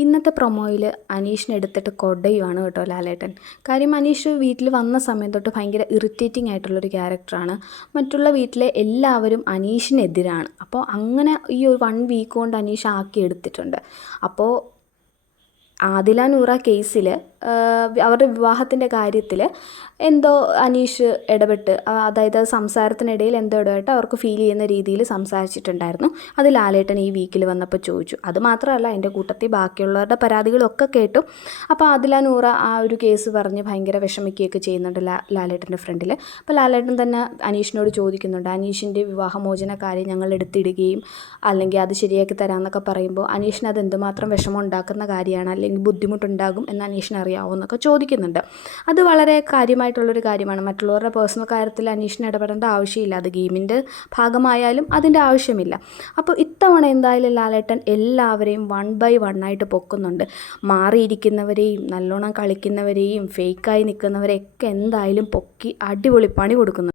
ഇന്നത്തെ പ്രൊമോയിൽ അനീഷിനെ എടുത്തിട്ട് കൊടയുവാണ് കേട്ടോ ലാലേട്ടൻ. കാര്യം അനീഷ് വീട്ടിൽ വന്ന സമയം തൊട്ട് ഭയങ്കര ഇറിറ്റേറ്റിംഗ് ആയിട്ടുള്ളൊരു ക്യാരക്ടറാണ്. മറ്റുള്ള വീട്ടിലെ എല്ലാവരും അനീഷിനെതിരാണ്. അപ്പോൾ അങ്ങനെ ഈ ഒരു 1 വീക്ക് കൊണ്ട് അനീഷ് ആക്കി എടുത്തിട്ടുണ്ട്. അപ്പോൾ ആദില നൂറ കേസിൽ അവരുടെ വിവാഹത്തിൻ്റെ കാര്യത്തിൽ എന്തോ അനീഷ് ഇടപെട്ട്, അതായത് സംസാരത്തിനിടയിൽ എന്തോ ഇടപെട്ട് അവർക്ക് ഫീൽ ചെയ്യുന്ന രീതിയിൽ സംസാരിച്ചിട്ടുണ്ടായിരുന്നു. അത് ലാലേട്ടൻ ഈ വീക്കിൽ വന്നപ്പോൾ ചോദിച്ചു. അത് മാത്രമല്ല, അതിൻ്റെ കൂട്ടത്തിൽ ബാക്കിയുള്ളവരുടെ പരാതികളൊക്കെ കേട്ടു. അപ്പോൾ ആദില നൂറ ആ ഒരു കേസ് പറഞ്ഞ് ഭയങ്കര വിഷമിക്കുകയൊക്കെ ചെയ്യുന്നുണ്ട് ലാലേട്ടൻ്റെ ഫ്രണ്ടിൽ. അപ്പോൾ ലാലേട്ടൻ തന്നെ അനീഷിനോട് ചോദിക്കുന്നുണ്ട്, അനീഷിൻ്റെ വിവാഹമോചന കാര്യം ഞങ്ങൾ എടുത്തിടുകയും അല്ലെങ്കിൽ അത് ശരിയാക്കി തരാമെന്നൊക്കെ പറയുമ്പോൾ അനീഷിന് അത് എന്തുമാത്രം വിഷമം ഉണ്ടാക്കുന്ന കാര്യമാണ്, അല്ലെങ്കിൽ ബുദ്ധിമുട്ടുണ്ടാകും എന്ന് അനീഷിന് അറിയാമോ എന്നൊക്കെ ചോദിക്കുന്നുണ്ട്. അത് വളരെ കാര്യമായിട്ടുള്ളൊരു കാര്യമാണ്. മറ്റുള്ളവരുടെ പേഴ്സണൽ കാര്യത്തിൽ അനീഷിന് ഇടപെടേണ്ട ആവശ്യമില്ല. അത് ഗെയിമിൻ്റെ ഭാഗമായാലും അതിൻ്റെ ആവശ്യമില്ല. അപ്പോൾ ഇത്തവണ എന്തായാലും ലാലേട്ടൻ എല്ലാവരെയും 1 by 1 ആയിട്ട് പൊക്കുന്നുണ്ട്. മാറിയിരിക്കുന്നവരെയും നല്ലോണം കളിക്കുന്നവരെയും ഫേക്കായി നിൽക്കുന്നവരെയൊക്കെ എന്തായാലും പൊക്കി അടിപൊളി പണി കൊടുക്കുന്നുണ്ട്.